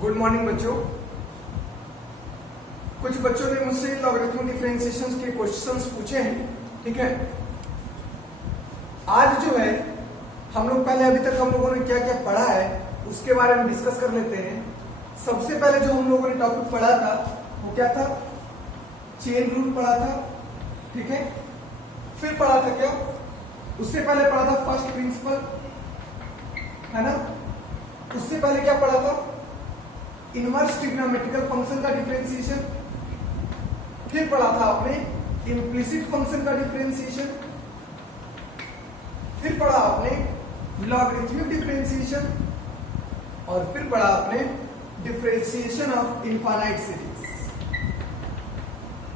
Good morning बच्चों। कुछ बच्चों ने मुझसे लॉगरिथमिक डिफरेंशिएशन के क्वेश्चंस पूछे हैं, ठीक है। आज जो है हम लोग पहले अभी तक हम लोगों ने क्या क्या पढ़ा है उसके बारे में डिस्कस कर लेते हैं। सबसे पहले जो हम लोगों ने टॉपिक पढ़ा था वो क्या था? चेन रूल पढ़ा था, ठीक है। फिर पढ़ा था क्या? उससे पहले पढ़ा था फर्स्ट प्रिंसिपल, है ना। उससे पहले क्या पढ़ा था? इनवर्स ट्रिग्नोमेट्रिकल फंक्शन का डिफरेंशिएशन। फिर पढ़ा था आपने इम्प्लिसिट फंक्शन का डिफरेंशिएशन। फिर पढ़ा आपने लॉगरिथमिक डिफरेंशिएशन और फिर पढ़ा आपने डिफरेंशिएशन ऑफ इनफाइनाइट सीरीज।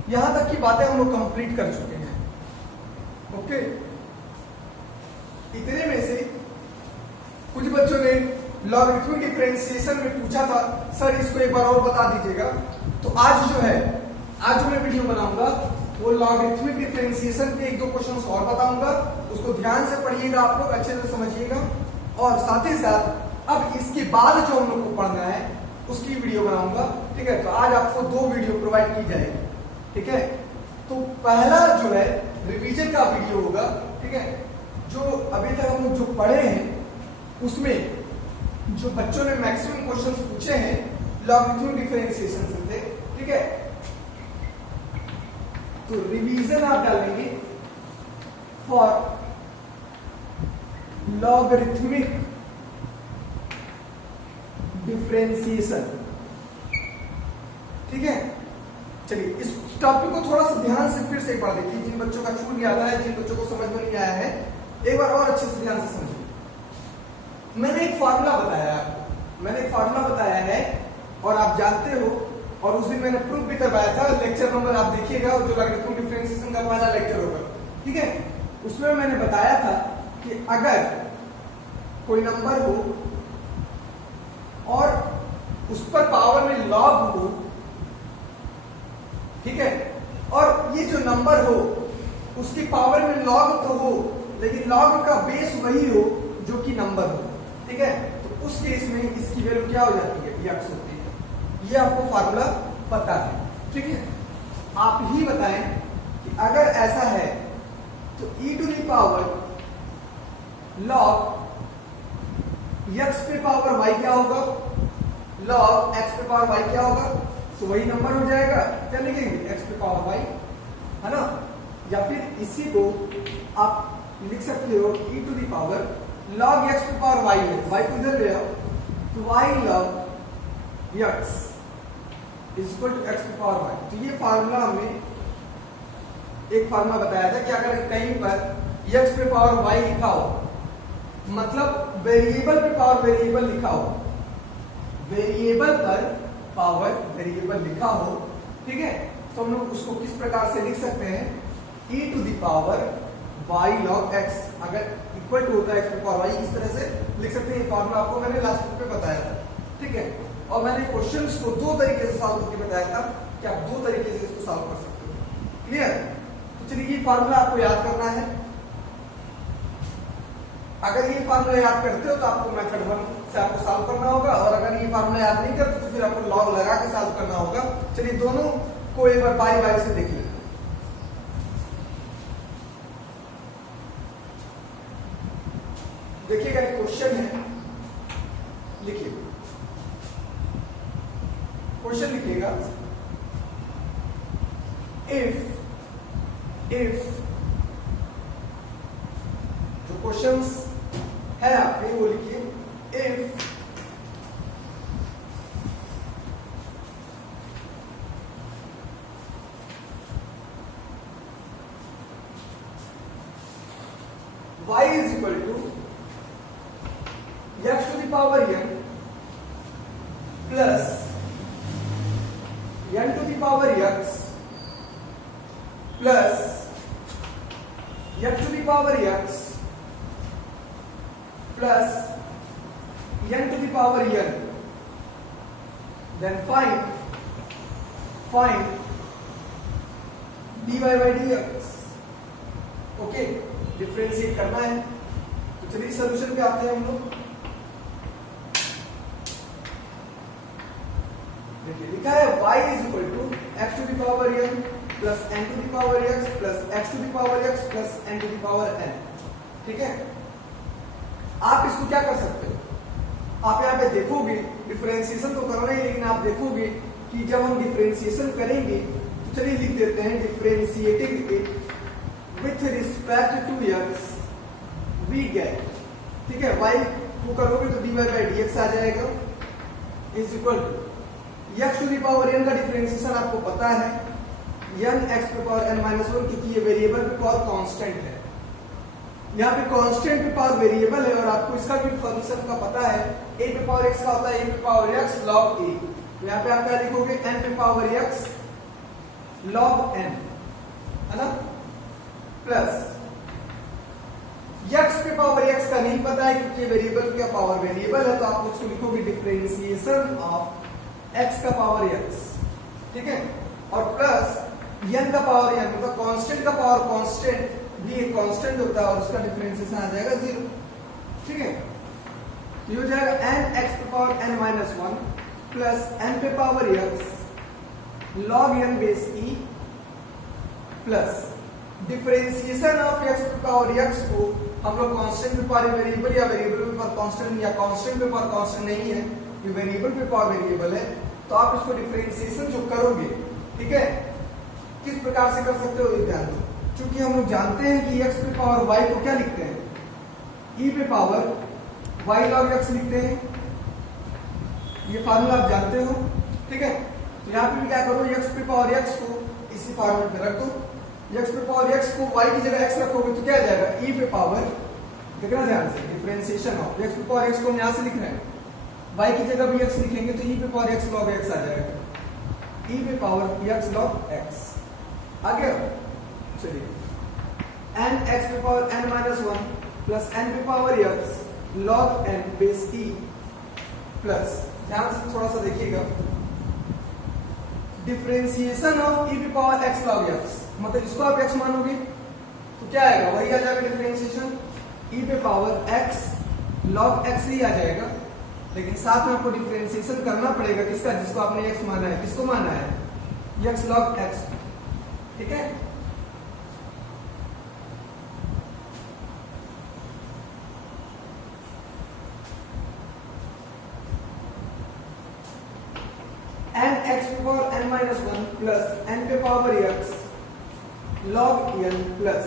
यहां तक की बातें हम लोग कंप्लीट कर चुके हैं, ओके। इतने में से कुछ बच्चों ने लॉगरिथमिक डिफरेंशिएशन में पूछा था, सर इसको एक बार और बता दीजिएगा। तो आज जो है, आज जो मैं वीडियो बनाऊंगा वो लॉगरिथमिक डिफरेंशिएशन के एक दो क्वेश्चंस और बताऊंगा। उसको ध्यान से पढ़िएगा, आप लोग अच्छे से समझिएगा। और साथ ही साथ अब इसके बाद जो हम लोग को पढ़ना है उसकी वीडियो बनाऊंगा, ठीक है। तो आज आपको दो वीडियो प्रोवाइड की जाएगी, ठीक है। तो पहला जो है रिवीजन का वीडियो होगा, ठीक है। जो अभी तक हम लोग जो पढ़े हैं उसमें जो बच्चों ने मैक्सिमम क्वेश्चंस पूछे हैं लॉगरिथमिक डिफरेंशिएशन से थे, ठीक है। तो रिवीजन आप डालेंगे फॉर लॉगरिथमिक डिफरेंशिएशन, ठीक है। चलिए इस टॉपिक को थोड़ा सा ध्यान से फिर से एक बार देखिए। जिन बच्चों का छूट गया है, जिन बच्चों को समझ में नहीं आया है, एक बार और अच्छे से ध्यान से समझिए। मैंने एक फार्मूला बताया है आपको, मैंने एक फार्मूला बताया है और आप जानते हो, और उस दिन मैंने प्रूफ भी करवाया था। लेक्चर नंबर आप देखिएगा, जो लॉगरिथमिक डिफरेंशिएशन का पहला लेक्चर होगा, ठीक है। उसमें मैंने बताया था कि अगर कोई नंबर हो और उस पर पावर में लॉग हो, ठीक है, और ये जो नंबर हो उसकी पावर में लॉग तो हो लेकिन लॉग का बेस वही हो जो कि नंबर हो, ठीक है। तो उस केस में इसकी वैल्यू क्या हो जाती है? x होती है। ये आपको फार्मूला पता है, ठीक है। आप ही बताएं कि अगर ऐसा है तो e to the power log x पे पावर y क्या होगा? log x पे पावर y क्या होगा? तो वही नंबर हो जाएगा, क्या लिखेंगे? x पे पावर y, है ना। या फिर इसी को आप लिख सकते हो e to the power log x पे पावर y है, y को इधर ले आओ तो y log x is equal to x पे पावर y। तो ये फार्मूला हमने एक फार्मूला बताया था कि अगर कहीं पर x पे पावर y लिखा हो, मतलब वेरिएबल पे पावर वेरिएबल लिखा हो, वेरिएबल पर पावर वेरिएबल लिखा हो, ठीक है, तो हम लोग उसको किस प्रकार से लिख सकते हैं? e to the power y log x अगर इक्वल टू होता है x पे पावर y, इस तरह से लिख सकते हैं। ये फार्मूला आपको मैंने लास्ट पे बताया था, ठीक है। और मैंने क्वेश्चंस को दो तरीके से सॉल्व करके बताया था कि आप दो तरीके से इसको सॉल्व कर सकते हो, क्लियर। तो चलिए ये फार्मूला आपको याद करना है। अगर ये फार्मूला याद करते हो तो आपको मेथड 1 से आपको सॉल्व करना होगा, और अगर ये फार्मूला याद नहीं करते तो फिर आपको लॉग लगा के सॉल्व करना होगा। चलिए दोनों को एक बार बारी बारी से देखिए। देखिएगा एक क्वेश्चन है, लिखिए क्वेश्चन, लिखिएगा इफ जो क्वेश्चंस है आपके वो लिखिए। If y is equal to x to the power n plus n to the power x plus x to the power x plus n to the power n, then find dy by dx, okay. Differentiate करना है, तो चलिए solution पे आते हैं हम लोग। देखिए लिखा है y is equal to x to the power n plus n to the power x plus x to the power x plus n to the power n। ठीक है, आप इसको क्या कर सकते हो, आप यहाँ पे देखोगे डिफरेंशिएशन तो करना ही, लेकिन आप देखोगे कि जब हम डिफरेंशिएशन करेंगे तो चलिए लिख देते हैं differentiating it with respect to x we get, ठीक है, y को करोगे तो dy बाई dx आ जाएगा is equal to x to the power n का डिफरेंशिएशन आपको पता है n x पे पावर n माइनस 1, क्योंकि ये वेरिएबल पे पावर कांस्टेंट है, यहाँ पे कांस्टेंट पे पावर वेरिएबल है, और आपको इसका भी फंक्शन का पता है a पे पावर x का होता है a पे पावर x log a, तो यहाँ पे आप क्या लिखोगे n पे पावर x log n, है ना, प्लस x पे पावर x का नहीं पता है क्योंकि वेरिएबल का पावर वेरिएबल है, तो आप उसको लिखोगे डिफरेंशिएशन ऑफ x का पावर x, ठीक है, और प्लस n का पावर n, मतलब कांस्टेंट का पावर कांस्टेंट भी एक कांस्टेंट होता है और उसका डिफरेंशिएशन आ जाएगा 0, ठीक है, ये हो जाएगा n x पे power n minus 1 plus n पे power x log n base e plus differentiation of x पे पावर x को हम लोग कांस्टेंट पे पावर वेरिएबल या वेरिएबल पे पावर कांस्टेंट या कांस्टेंट पे पावर कांस्टेंट नहीं है, ये वेरिएबल पे पावर वेरिएबल है, तो आप इसको डिफरेंशिएशन जो करोगे, ठीक है, किस प्रकार से कर सकते हो ये ध्यान दो, क्योंकि हम लोग जानते हैं कि x पे पावर y को क्या लिखते हैं, e पे पावर y log x लिखते हैं, ये फार्मूला आप जानते हो, ठीक है, तो यहाँ पे भी क्या करो, x पे पावर x को इसी फॉर्मेट में रख दो, x पे पावर x को y की जगह x रखोगे तो क्या आ जाएगा e पे पावर, देखना ध्यान से, डिफरेंशिएशन ऑफ x पे पावर x को हम यहाँ से लिख रहे हैं, y की जगह भी x लिखेंगे तो e पे पावर x log x आ जाएगा, e पे पावर x log x आ गया। चलिए n x पे power n minus 1 plus n पे power x log n base e plus, ध्यान से थोड़ा सा देखिएगा, डिफरेंशिएशन ऑफ e पे पावर x log x, मतलब इसको आप x मानोगे तो क्या आएगा, वही आ जाएगा डिफरेंशिएशन e पे पावर x log x ही आ जाएगा, लेकिन साथ में आपको डिफरेंशिएशन करना पड़ेगा किसका, जिसको आपने x माना है, किसको माना है x log x, ठीक है, n x पे power n minus 1 plus n पे power x log n plus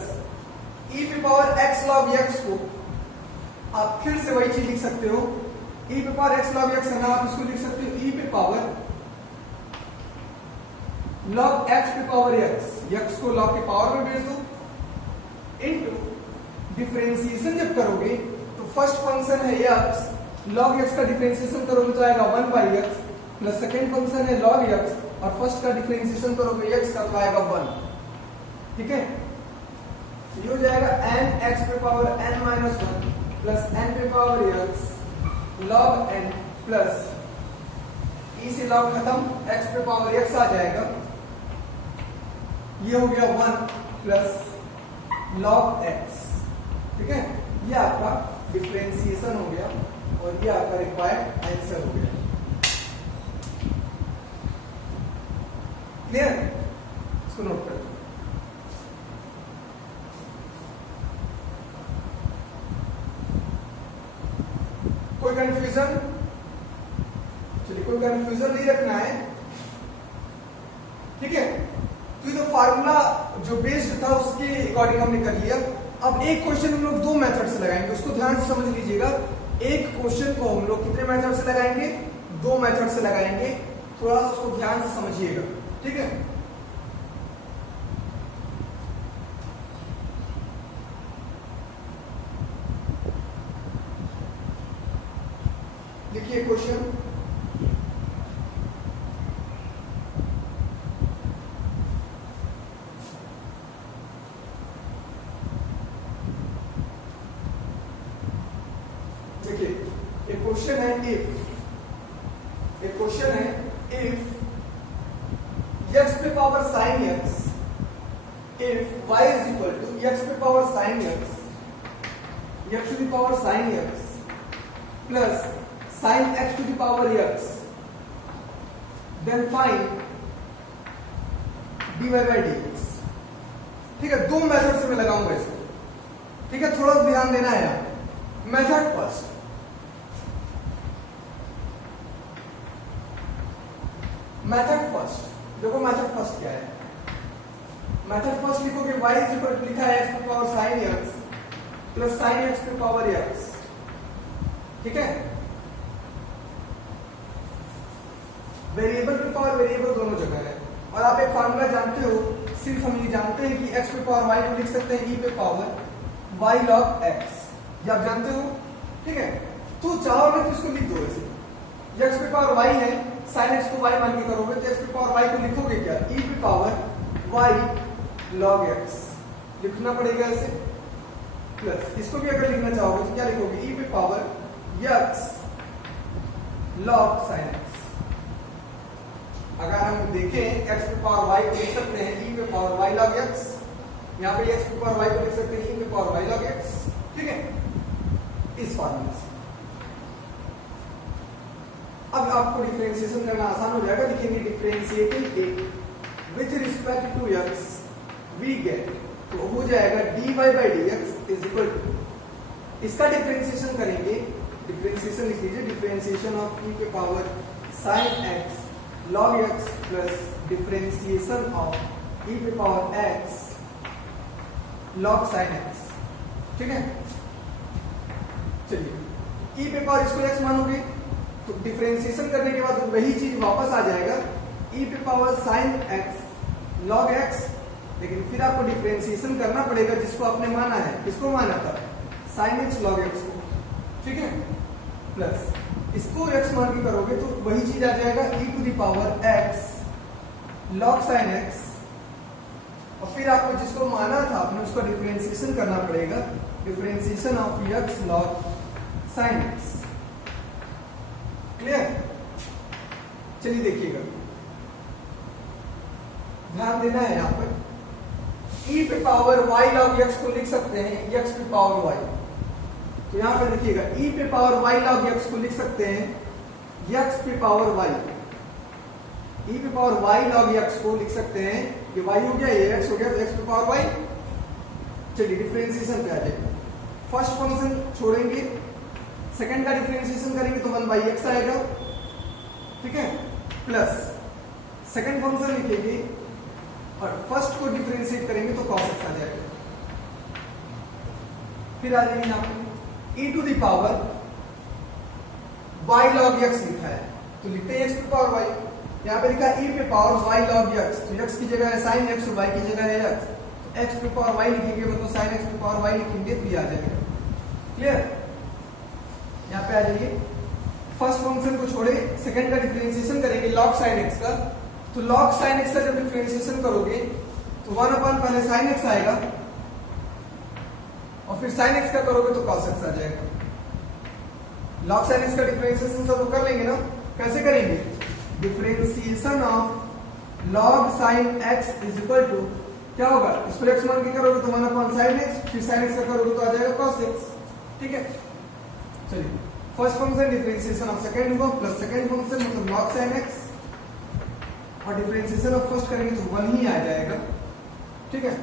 e पे पावर x log x को आप फिर से वही चीज लिख सकते हो, e पे पावर x log x है ना, आप इसको लिख सकते हो e पे पावर log x पे पावर x को log के पावर में भेज दो, इनटू डिफरेंशिएशन जब करोगे तो फर्स्ट फंक्शन है x, log x का डिफरेंशिएशन करोगे तो आएगा 1 by x, plus second function है log x, और फर्स्ट का डिफरेंशिएशन करोगे x का तो आएगा 1, ठीक है, ये हो जाएगा n x पे power n minus 1 plus n पे power x log n plus e से log खत्म, x पे पावर x आ जाएगा, ये हो गया 1 प्लस log x, ठीक है, ये आपका डिफरेंशिएशन हो गया और ये आपका रिक्वायर्ड आंसर हो गया, क्लियर, इसको नोट कर दो। कोई कंफ्यूजन, चलिए कोई कंफ्यूजन नहीं रखना है, ठीक है, तो ये तो फार्मूला जो बेस्ड था उसके अकॉर्डिंग हमने कर लिया। अब एक क्वेश्चन हम लोग दो मेथड से लगाएंगे, उसको ध्यान से समझ लीजिएगा, एक क्वेश्चन को हम लोग कितने मेथड से लगाएंगे, दो मेथड से लगाएंगे, थोड़ा सा उसको ध्यान से समझिएगा, ठीक है, देखिए क्वेश्चन, देखिए एक क्वेश्चन है इफ x पे power sin x, if y is equal to x पे power sin x to the power sin x plus sin x to the power x then find dy by dx। ठीक है, दो method से मैं लगाऊंगा इसको। ठीक है, थोड़ा ध्यान देना है यहाँ। मेथड फर्स्ट, देखो मेथड फर्स्ट क्या है। मेथड फर्स्ट लिखोगे y इज इक्वल टू, लिखा है x to power sin x plus sin x to power x। ठीक है, वेरिएबल टू पावर वेरिएबल दोनों जगह है। और आप एक फार्मूला जानते हो, सिर्फ हम ये जानते हैं कि x पे पावर y को लिख सकते हैं e पे पावर y log x, ये आप जानते हो। ठीक है, तो चाहोगे तो इसको लिख दो ऐसे, x पे पावर y है, sin x को y मान के करोगे तो x पे पावर y को लिखोगे क्या, e पे पावर y log x लिखना पड़ेगा ऐसे। प्लस इसको भी अगर लिखना चाहोगे तो क्या लिखोगे, e पे power x log sin x। अगर हम देखें x पे पावर y को लिख सकते हैं e पे पावर y log x, यहाँ पे x पे पावर y को लिख सकते हैं e पे पावर y log x। ठीक है, इस फार्मूले से अब आपको डिफरेंशिएशन करना आसान हो जाएगा। लिखेंगे differentiating it with respect to x we get, तो हो जाएगा dy by dx is equal to, इसका डिफरेंशिएशन करेंगे, डिफरेंशिएशन लिख लीजिए, डिफरेंशिएशन ऑफ e पे power sin x log x plus differentiation of e पे power x log sin x। ठीक है, चलिए e पे पावर इसको x मानोगे तो डिफरेंशिएशन करने के बाद वही चीज वापस आ जाएगा, e पे power sin x log x। लेकिन फिर आपको डिफरेंशिएशन करना पड़ेगा जिसको आपने माना है, किसको माना था, sin x log x को। ठीक है, प्लस इसको x मान के करोगे तो वही चीज आ जाएगा, e to the power x log sin x। और फिर आपको जिसको माना था आपने उसका डिफरेंशिएशन करना पड़ेगा, differentiation of x log sin x। Clear? चलिए देखिएगा, ध्यान देना है यहाँ पर, e पे पावर y log x को लिख सकते हैं x पे पावर y, तो यहां पर देखिएगा e पे पावर y log x को लिख सकते हैं x पे पावर y, e पे पावर y log x को लिख सकते हैं, ये y हो गया, ये x हो गया, तो x पे पावर y। चलिए डिफरेंशिएशन पे आ जाएगा, फर्स्ट फंक्शन छोड़ेंगे, सेकंड का डिफरेंशिएशन करेंगे तो 1/x आएगा। ठीक है, प्लस सेकंड फंक्शन लिखेंगे और फर्स्ट को डिफरेंशिएट करेंगे तो cos x आ जाएगा। फिर आ जाएंगे यहाँ पर e to the power y log x लिखा है तो लिखते हैं x पे पावर y, यहाँ पे लिखा e पे पावर y log x, तो x की जगह है sin x और y की जगह है x, तो x पे पावर y लिखेंगे मतलब sin x पे पावर y लिखेंगे तो ये आ जाएगा। क्लियर? यहाँ पे आ जाइए, फर्स्ट फंक्शन को छोड़े, सेकंड का डिफरेंशिएशन करेंगे log sin x का, तो log sin x का जब डिफरेंशिएशन करोगे तो 1/, पहले sin x आएगा और फिर sin x का करोगे तो cos x आ जाएगा। log sin x का डिफरेंशिएशन सब कर लेंगे ना, कैसे करेंगे, differentiation of log sin x is equal to क्या होगा, इसको x मान के करोगे तो 1/sin x, फिर sin x का करोगे तो आ जाएगा cos x। ठीक है, चलिए first function differentiation of second हुआ प्लस सेकंड फंक्शन मतलब log sin x, और डिफरेंशिएशन ऑफ फर्स्ट करेंगे तो 1 ही आ जाएगा। ठीक है,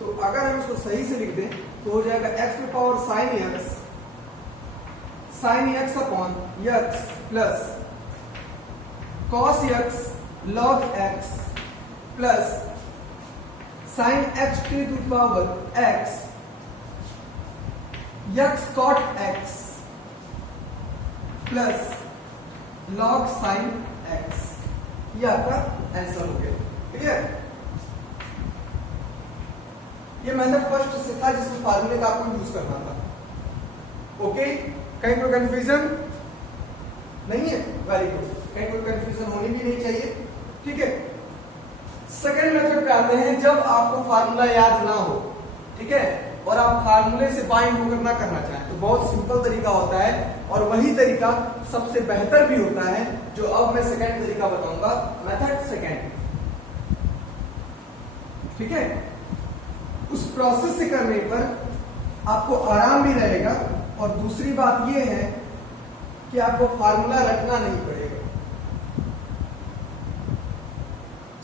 तो अगर हम इसको सही से लिख दें तो हो जाएगा x पे power sin x upon x plus cos x log x plus sin x to the power x cot x plus log sin x, ये आपका आंसर हो गया। क्लियर? ये मेथड फर्स्ट से था जिसमें फार्मूले का आपको यूज करना था। ओके, कहीं कोई कंफ्यूजन नहीं है? वेरी गुड, कहीं कोई कंफ्यूजन होनी भी नहीं चाहिए। ठीक है, सेकंड मेथड पे आते हैं, जब आपको फार्मूला याद ना हो, ठीक है, और आप फार्मूले से बाइंड होकर ना करना चाहें, तो बहुत सिंपल तरीका होता है और वही तरीका सबसे बेहतर भी होता है, जो अब मैं सेकंड तरीका बताऊंगा, मेथड सेकंड। ठीक है, उस प्रोसेस से करने पर आपको आराम भी रहेगा और दूसरी बात यह है कि आपको फार्मूला रटना नहीं पड़ेगा।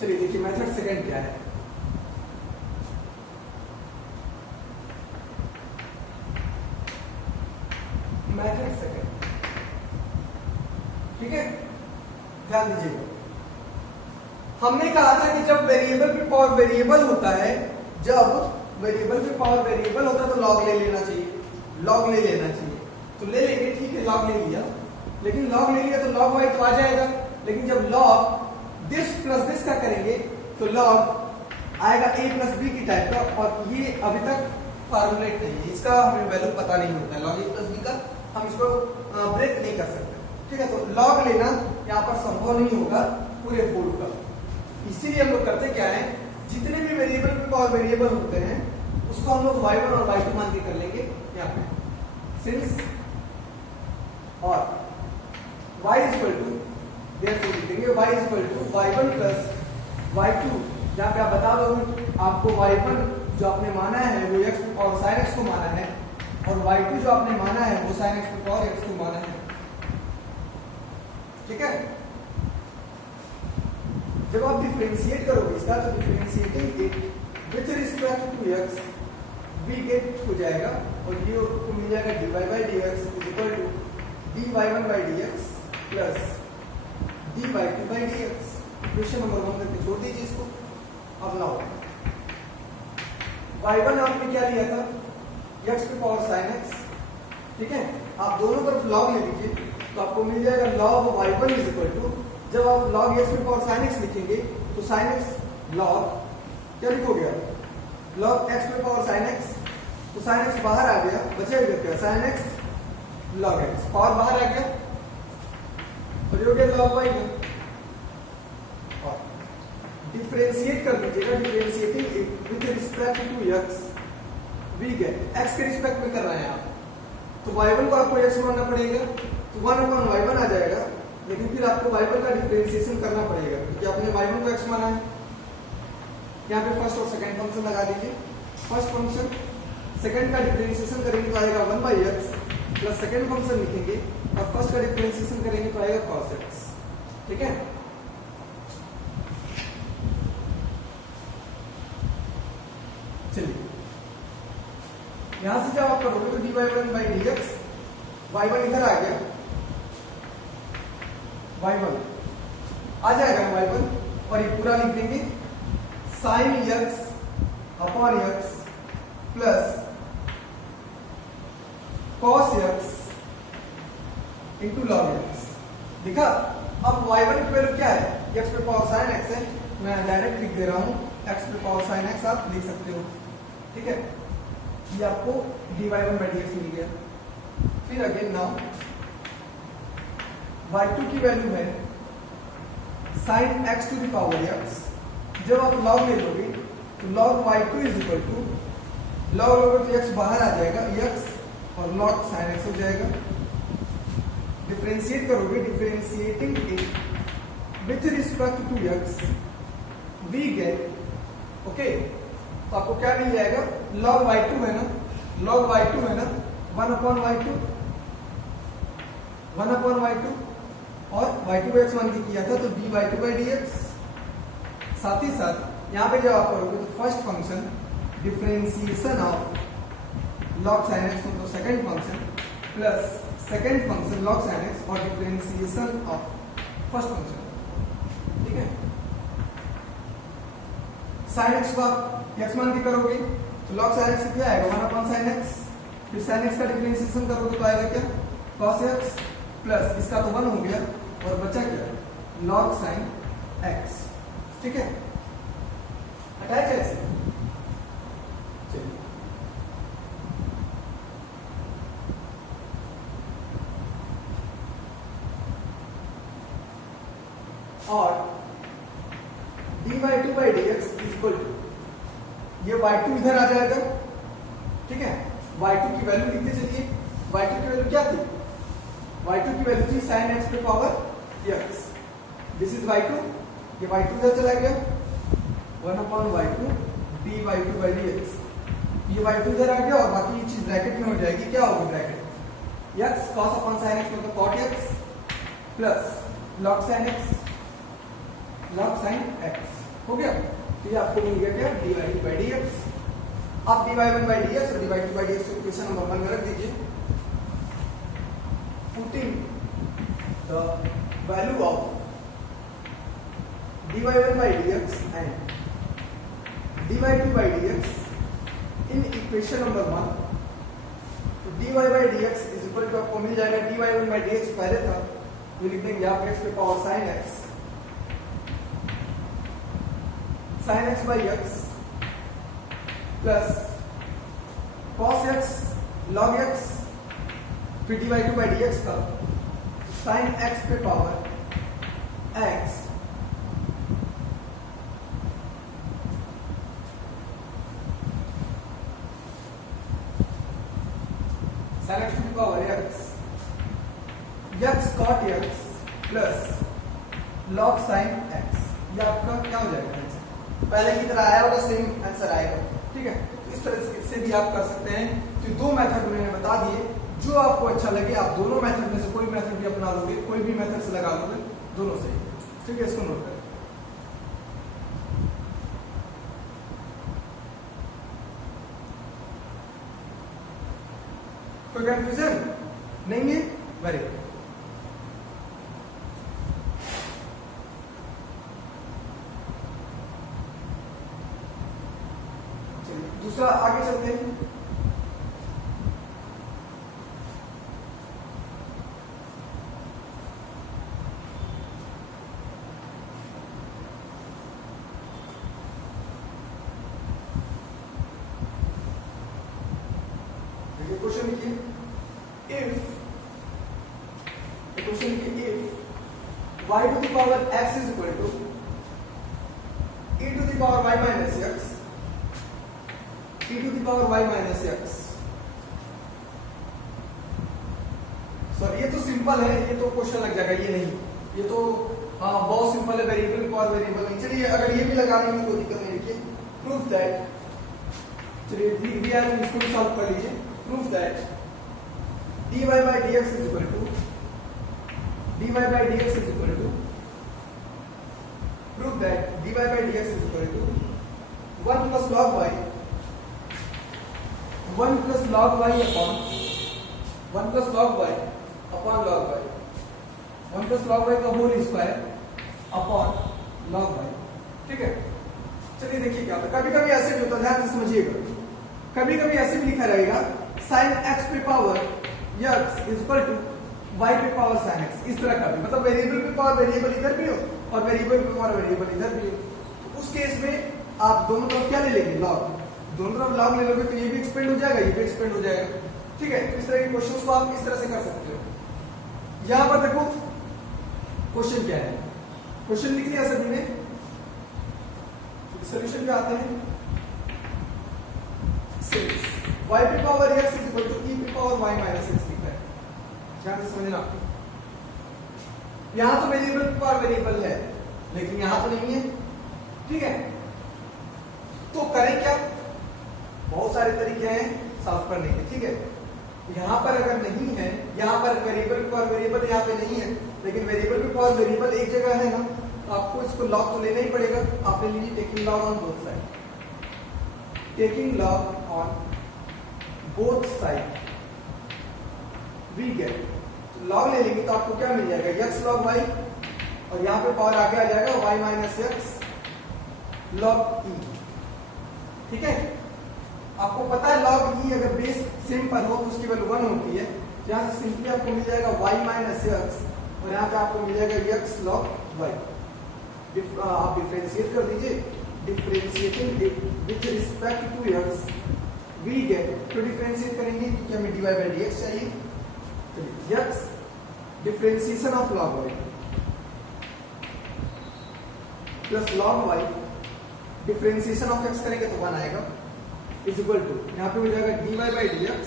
चलिए देखिए मेथड सेकंड क्या है। मेथड सेकंड, ठीक है, ध्यान दीजिएगा। हमने कहा था कि जब वेरिएबल पे पावर वेरिएबल होता है, जब वेरिएबल पे पावर वेरिएबल होता है तो लॉग ले लेना चाहिए, लॉग ले लेना चाहिए। तो ले लेंगे, ठीक है, लॉग ले लिया, लेकिन लॉग ले लिया तो लॉग वाई तो आ जाएगा, लेकिन जब लॉग दिस प्लस दिस का करेंगे तो लॉग आएगा a प्लस बी की टाइप का, और ये अभी तक फॉर्मुलेट नहीं है, इसका हमें वैल्यू पता नहीं होता है लॉग a प्लस बी का, हम इसको ब्रेक नहीं कर सकते, ठीक है। तो लॉग लेना यहाँ पर संभव नहीं होगा पूरे कोड का, इसीलिए हम लोग करते क्या है, जितने भी वेरिएबल पे पावर वेरिएबल होते हैं उसको हम लोग y1 और y2 मान के कर लेंगे यहाँ पे, सिंस और y is equal to, therefore लिखेंगे y is equal to y1 plus y2, जहाँ पे आप बता दो आपको y1 जो आपने माना है वो x और sin x को माना है, और y2 जो आपने माना है वो sin x और x को माना है, ठीक है। जब आप डिफरेंशिएट करोगे इसका, तो differentiating it with respect to x we get हो जाएगा, और ये आपको मिल जाएगा dy by dx is equal to dy1 by dx plus dy2 by dx। Question number 1 करके छोड़ दीजिए इसको। अब लाओ y1 आपने क्या लिया था, x पे पावर sin x, ठीक है, आप दोनों तरफ log ले लीजिए तो आपको मिल जाएगा log y1 is equal to, जब आप log x पे पावर sin x लिखेंगे तो sin x log क्या लिखोगे आप, log x पे पावर sin x, तो sin x बाहर आ गया, बचेगा क्या, sin x log x, power बाहर आ गया और ये हो गया log y का। और डिफरेंशिएट कर लीजिएगा, differentiating with respect to x we get, x के रिस्पेक्ट में कर रहे हैं आप, तो y1 को आपको x मानना पड़ेगा, तो 1/y1 आ जाएगा, लेकिन फिर आपको y1 का डिफरेंशिएशन करना पड़ेगा क्योंकि आपने y1 को x माना है। यहाँ पे फर्स्ट और सेकंड फंक्शन लगा दीजिए, फर्स्ट फंक्शन सेकंड का डिफरेंशिएशन करेंगे तो आएगा 1/x प्लस सेकंड फंक्शन लिखेंगे और फर्स्ट का डिफरेंशिएशन करेंगे तो आएगा cos x, ठीक है। चलिए यहां से जब आप करोगे तो dy1 बाई dx, y1 इधर आ गया, y1 आ जाएगा y1, और ये पूरा लिख देंगे sin x upon x plus cos x into log x, लिखा। अब y1 की वैल्यू क्या है, x पे पावर sin x है, मैं डायरेक्ट लिख दे रहा हूं, x पे पावर sin x आप लिख सकते हो, ठीक है। ये आपको dy1 बाई dx मिल गया। फिर अगेन नाउ y2 की वैल्यू है sin x to the power x, जब आप log ले लोगे तो log y2 is equal to, log लोगे तो x बाहर आ जाएगा, x और log sin x हो जाएगा। डिफरेंशिएट करोगे, differentiating it with respect to x we get, okay, तो आपको क्या मिल जाएगा, log y2 है ना, log y2 है ना 1/y2, 1/y2 और y2 x मान के किया था तो dy2 बाई dx। साथ ही साथ यहाँ पे जब आप करोगे तो first function differentiation of log sin x तो second function plus second function log sin x और डिफरेंशिएशन ऑफ फर्स्ट फंक्शन, ठीक है। sin x को आप x मान के करोगे तो log sin x क्या आएगा, 1/sin x, फिर sin x का डिफरेंशिएशन करोगे तो आएगा क्या, cos x प्लस इसका तो 1 हो गया और बचा क्या, log sin x, ठीक है। हटाया जाए इसे, चलिए और dy2 by dx equal to, ये y2 इधर आ जाएगा, ठीक है। y2 की वैल्यू लिखते चलिए, y2 की वैल्यू क्या थी, y2 की वैल्यू थी sin x पे power x, this is y2, ये y2 इधर चला गया, 1/y2 dy2 बाई dx, ये y2 इधर आ गया और बाकी ये चीज ब्रैकेट में हो जाएगी, क्या होगी bracket, x cos upon sin x मतलब cot x plus log sin x, log sin x, हो गया। तो ये आपको मिल गया क्या, dy बाई डी एक्स। आप dy1 बाई डी एक्स और dy2 बाई डी एक्स को इक्वेशन नंबर 1 में रख दीजिए। Putting the value of dy1 by dx and dy2 by dx in equation number 1, तो dy by dx is equal to आपको मिल जाएगा dy1 by dx पहले था, ये लिख देंगे आप x पे power sin x by x plus cos x log x, फिर dy2 by dx का sin x पे power x sin x to the power x cot x plus log sin x, ये आपका क्या हो जाएगा, पहले की तरह आया होगा, सेम आंसर आएगा। ठीक है, तो इस तरह से भी आप कर सकते हैं। तो दो मेथड मैंने बता दिए, जो आपको अच्छा लगे आप दोनों मेथड में से कोई मेथड भी अपना लोगे, कोई भी मेथड से लगा लोगे, दोनों से। ठीक है, इसको नोट करें। कोई कंफ्यूजन नहीं है? Very good. दूसरा आगे चलते हैं। देखिए क्वेश्चन लिखिए, क्वेश्चन लिखिए if y to the power x is equal to e to the power y minus x, e to the power y minus x। Sorry, ये तो सिंपल है, ये तो क्वेश्चन लग जाएगा, ये नहीं, ये तो हाँ बहुत सिंपल है, वेरिएबल पावर वेरिएबल नहीं। चलिए अगर ये भी लगाने में कोई दिक्कत नहीं, देखिए प्रूफ दैट, चलिए लिख दिया है, इसको भी सॉल्व कर लीजिए। Proof that dy by dx is equal to prove that dy by dx is equal to 1 plus log y, 1 plus log y upon 1 plus log y upon log y, 1 plus log y का whole square upon log y। ठीक है, चलिए देखिए क्या होता है। कभी कभी ऐसे भी होता है, ध्यान से समझिएगा, कभी कभी ऐसे भी लिखा रहेगा sin x पे power x is equal to y पे पावर sin x, इस तरह का भी, मतलब वेरिएबल पे पावर वेरिएबल इधर भी हो और वेरिएबल पे पावर वेरिएबल इधर भी हो। तो उस केस में आप दोनों तरफ क्या ले लेंगे, लॉग, दोनों तरफ लॉग ले लोगे तो ये भी एक्सपेंड हो जाएगा, ये भी एक्सपेंड हो जाएगा। ठीक है, तो इस तरह के क्वेश्चंस को आप इस तरह से कर सकते हो। यहां पर देखो क्वेश्चन क्या है, क्वेश्चन लिख दिया सभी ने, सॉल्यूशन पे आते हैं। y पे power x is equal to e पे पावर y माइनस x लिखा है, ध्यान से समझना। यहां तो वेरिएबल पे पावर वेरिएबल है, लेकिन यहां तो नहीं है। ठीक है, तो करें क्या, बहुत सारे तरीके हैं सॉल्व करने के। ठीक है, यहां पर अगर नहीं है, यहां पर वेरिएबल पे पावर वेरिएबल यहां पे नहीं है, लेकिन वेरिएबल पे पावर वेरिएबल एक जगह है ना, तो आपको इसको लॉग तो लेना ही पड़ेगा। आप ले लीजिए taking log on both side, taking log on both side we get, log ले लेंगे तो आपको क्या मिल जाएगा, x log y, और यहां पे पावर आगे आ जाएगा y minus x log e। ठीक है, आपको पता है log e अगर बेस सेम पर हो तो उसकी वैल्यू 1 होती है। यहां से सिंपली आपको मिल जाएगा y माइनस x, और यहां पे आपको मिल जाएगा x log y। आप डिफरेंशिएट कर दीजिए, differentiating with respect to x we get, तो डिफरेंशिएट करेंगे क्योंकि हमें dy by dx चाहिए। चलिए x differentiation of log y plus log y differentiation of x करेंगे तो 1 आएगा, इज इक्वल टू यहाँ पे हो जाएगा dy by dx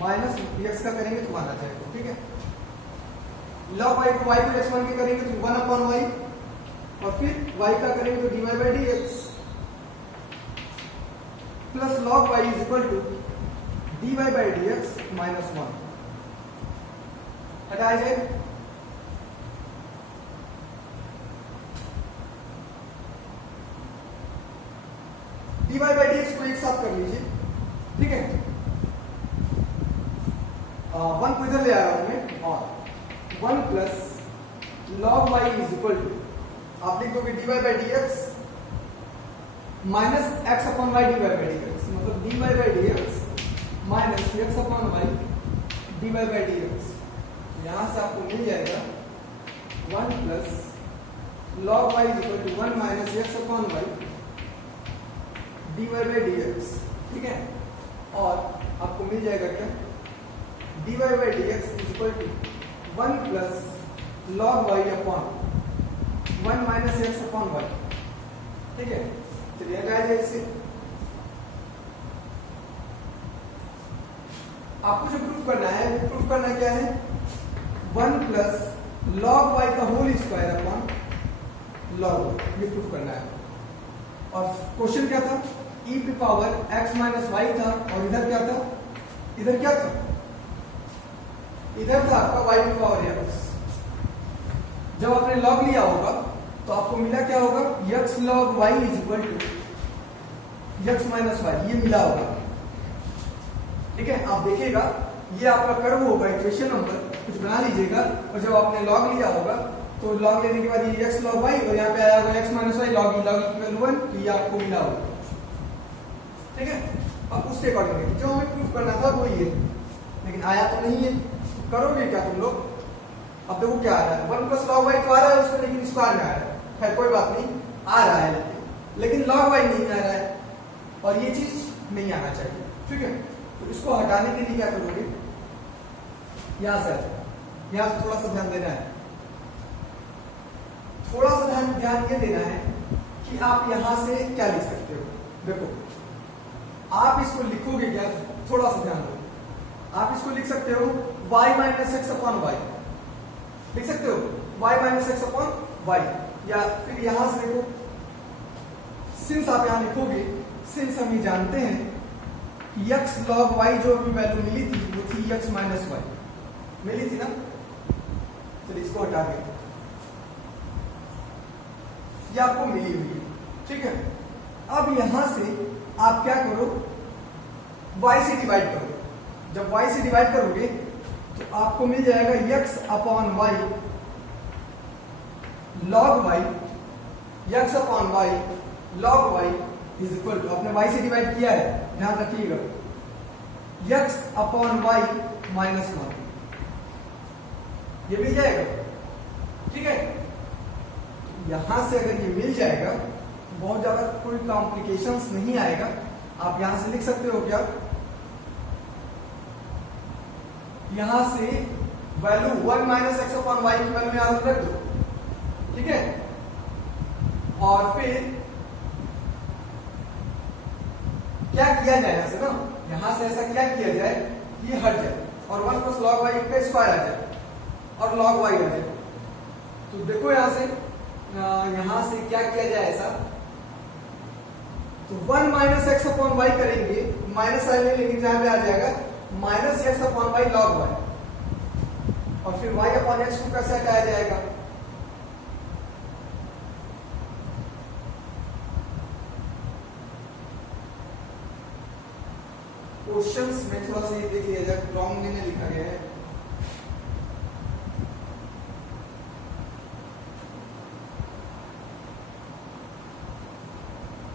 minus dx का करेंगे तो 1 आ जाएगा। ठीक है, log y को y प्लस 1 के करेंगे तो 1 अपॉन y, और फिर y का करेंगे तो dy by dx plus log y is equal to dy by dx minus 1। हटाया जाए, 1 dy बाई डी एक्स को एक साथ कर लीजिए, ठीक है। 1 को इधर ले आ रहा हूं मैं, और 1 plus log y is equal to, आप लिख दोगे dy by D X minus X upon Y D by D X, मतलब dy by D X minus X upon Y D by D X. यहां से आपको मिल जाएगा 1 plus log y is equal to 1 minus X upon Y D by D X, ठीक है। और आपको मिल जाएगा क्या, dy by D x is equal to 1 plus log y upon 1 minus X upon Y, ठीक है। चलिए क्या है इससे, आपको जो प्रूफ करना है, वो प्रूफ करना क्या है, 1 प्लस log y का whole square upon log y, ये प्रूफ करना है। और क्वेश्चन क्या था, e की पावर x माइनस वाई था, और इधर क्या था, इधर क्या था, इधर था आपका y की पावर x। जब आपने log लिया होगा तो आपको मिला क्या होगा, x log y is equal to x minus Y, ये मिला होगा, ठीक है। आप देखिएगा ये आपका कर्व होगा, इक्वेशन नंबर कुछ बना लीजिएगा, और जब आपने log लिया होगा तो log लेने के बाद ये x log y, और यहाँ पे आया होगा x minus Y log equal 1, तो ये आपको मिला होगा, ठीक है। अब उसके अकॉर्डिंग जो हमें प्रूफ करना था वो ये, लेकिन आया तो नहीं है, करोगे क्या तुम लोग। अब देखो क्या आ रहा है, 1 प्लस log y तो आ रहा है उसमें, लेकिन स्क्वायर में आ रहा है, खैर कोई बात नहीं, आ रहा है लेकिन log y नहीं आ रहा है, और ये चीज नहीं आना चाहिए, ठीक है। तो इसको हटाने के लिए क्या करोगे, यहां से थोड़ा सा ध्यान देना है, थोड़ा सा ध्यान ये देना है कि आप यहां से क्या लिख सकते हो। देखो आप इसको लिखोगे क्या, थोड़ा सा ध्यान दो, आप इसको लिख सकते हो y minus X upon Y, लिख सकते हो y minus X upon Y, या फिर यहां से देखो, सिंस आप यहां लिखोगे, सिंस हम ये जानते हैं कि x log y जो अभी वैल्यू मिली थी वो थी x माइनस वाई, मिली थी ना। चलिए इसको हटा दें, ये आपको मिली हुई है, ठीक है। अब यहां से आप क्या करो, y से डिवाइड करो, जब y से डिवाइड करोगे तो आपको मिल जाएगा x upon Y log y, x upon Y log y is equal to, आपने y से डिवाइड किया है, ध्यान रखिएगा, x अपॉन वाई माइनस 1, ये मिल जाएगा, ठीक है। यहां से अगर ये मिल जाएगा तो बहुत ज्यादा कोई कॉम्प्लिकेशंस नहीं आएगा। आप यहां से लिख सकते हो क्या, यहां से value 1 minus X upon Y की वैल्यू यहां रख दो, ठीक है। और फिर क्या किया जाए, यहां से ना, यहां से ऐसा क्या किया जाए, ये हट जाए और 1 प्लस log y का स्क्वायर आ जाए और log y आ जाए। तो देखो यहां से क्या किया जाए ऐसा, तो 1 माइनस एक्स अपॉन वाई करेंगे, माइनस आई ले लेंगे, जहां पे आ जाएगा minus X upon Y log y, और फिर y अपॉन एक्स को कैसे हटाया जाएगा, क्वेश्चंस में थोड़ा सा ये देख लिया जाए, रॉन्ग में लिखा गया है।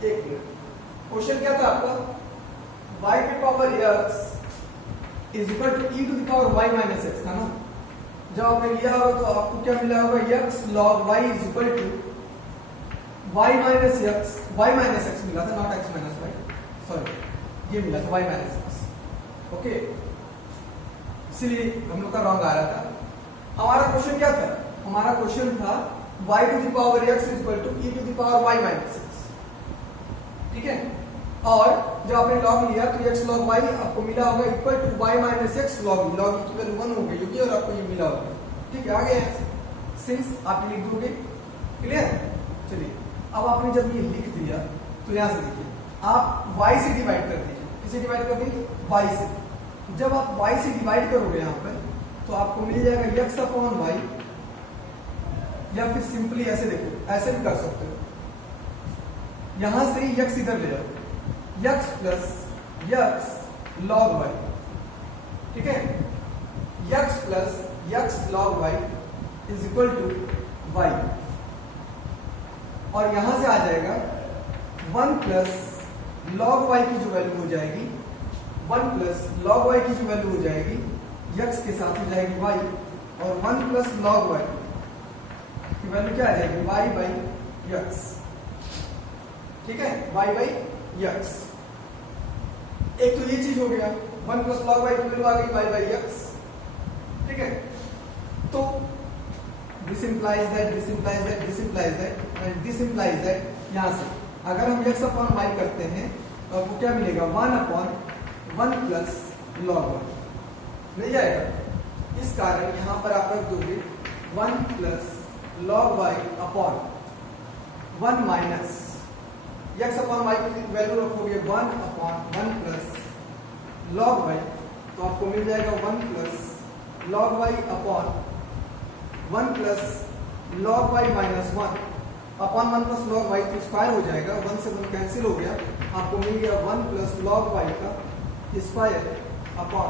एक मिनट, क्वेश्चन क्या था आपका, y की power x is equal to e to the power y minus x था ना। जब आपने लिया होगा तो आपको क्या मिला होगा, x log y is equal to y minus x मिला था, not x minus y, sorry ये मिला था y माइनस एक्स, ओके। इसलिए हम लोग का रॉन्ग आ रहा था। हमारा क्वेश्चन क्या था, हमारा क्वेश्चन था y to the power x is equal to e to the power y minus x, ठीक है। और जब आपने log लिया तो x log y आपको मिला होगा equal to y minus x log की वैल्यू 1 हो गई होगी और आपको ये मिला होगा, ठीक है। आ गया सिंस आप लिख दोगे, क्लियर। चलिए अब आपने जब ये लिख दिया तो यहां से देखिए, आप y से डिवाइड कर दीजिए, किसे डिवाइड कर देंगे, y से। जब आप y से डिवाइड करोगे यहां पर तो आपको मिल जाएगा x अपॉन y, या फिर सिंपली ऐसे देखो, ऐसे भी कर सकते हो, यहां से x इधर ले जाओ, x plus x log y, ठीक है, x plus x log y is equal to y, और यहां से आ जाएगा 1 प्लस लॉग वाई की जो वैल्यू हो जाएगी, 1 प्लस लॉग वाई की जो वैल्यू हो जाएगी यक्स के साथ हो जाएगी वाई, और 1 प्लस लॉग वाई की वैल्यू क्या आ जाएगी वाई बाई यक्स, ठीक है, वाई बाई यक्स। एक तो ये चीज हो गया, 1 प्लस लॉग वाई की वैल्यू आ गई वाई बाई यक्स, ठीक है। तो this implies that, this implies that, this implies that and this implies that, यहां से अगर हम x अपॉन y करते हैं तो आपको क्या मिलेगा 1 अपॉन 1 प्लस लॉग वाई मिल जाएगा। इस कारण यहां पर आप रख दोगे 1 plus log Y upon 1 minus x upon y की वैल्यू रखोगे 1 अपॉन 1 प्लस लॉग वाई, तो आपको मिल जाएगा 1 plus log Y upon 1 plus log y minus 1 upon 1 plus log y, तो स्क्वायर हो जाएगा, 1 से 1 कैंसिल हो गया, आपको मिल गया 1 प्लस लॉग वाई का स्क्वायर अपॉन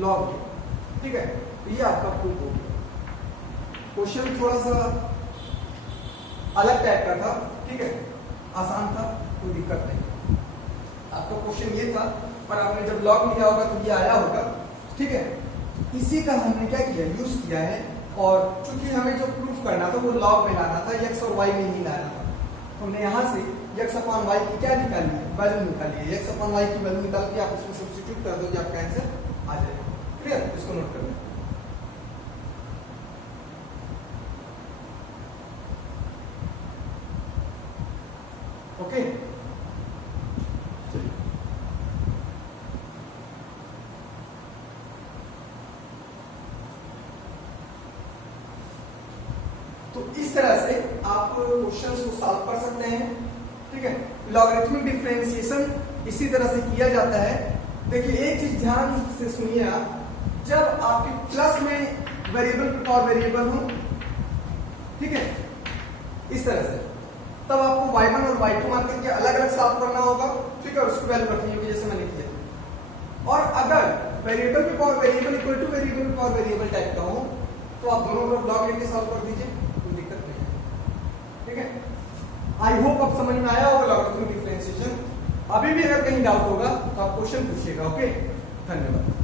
लॉग वाई, ठीक है। तो ये आपका प्रूफ हो गया। क्वेश्चन थोड़ा सा अलग टाइप का था, ठीक है, आसान था, कोई दिक्कत नहीं। आपका क्वेश्चन ये था, पर आपने जब लॉग लिया होगा तो ये आया होगा, ठीक है। इसी का हमने क्या किया, यूज किया है, और चूंकि हमें जो प्रूफ करना था वो लॉग में लाना था, x और y में नहीं लाना था, तो हमने यहां से x अपॉन y की क्या निकाली है, वैल्यू निकाली है। x अपॉन y की वैल्यू निकाल के आप उसमें सब्स्टिट्यूट कर दो, आपका आंसर आ जाएगा। क्लियर, इसको नोट कर लें। ओके, चलिए तो इस तरह से आप क्वेश्चंस को सॉल्व कर सकते हैं, ठीक है। लॉगरिथमिक डिफरेंशिएशन इसी तरह से किया जाता है। देखिए एक चीज ध्यान से सुनिए आप, जब आपके प्लस में वेरिएबल पे पावर वेरिएबल हो, ठीक है, इस तरह से, तब आपको y1 और y2 मान करके अलग अलग सॉल्व करना होगा, ठीक है, और उसकी वैल्यू रखनी होगी जैसे मैंने किया। और अगर वेरिएबल पे power variable equal two variable पे पावर वेरिएबल टाइप का हो, तो आप दोनों तरफ लॉग लेके सॉल्व कर दीजिए, कोई दिक्कत नहीं है, ठीक है। आई होप अब समझ में आया होगा लॉगरिथमिक डिफरेंशिएशन। अभी भी अगर कहीं डाउट होगा तो आप क्वेश्चन पूछिएगा। ओके, धन्यवाद।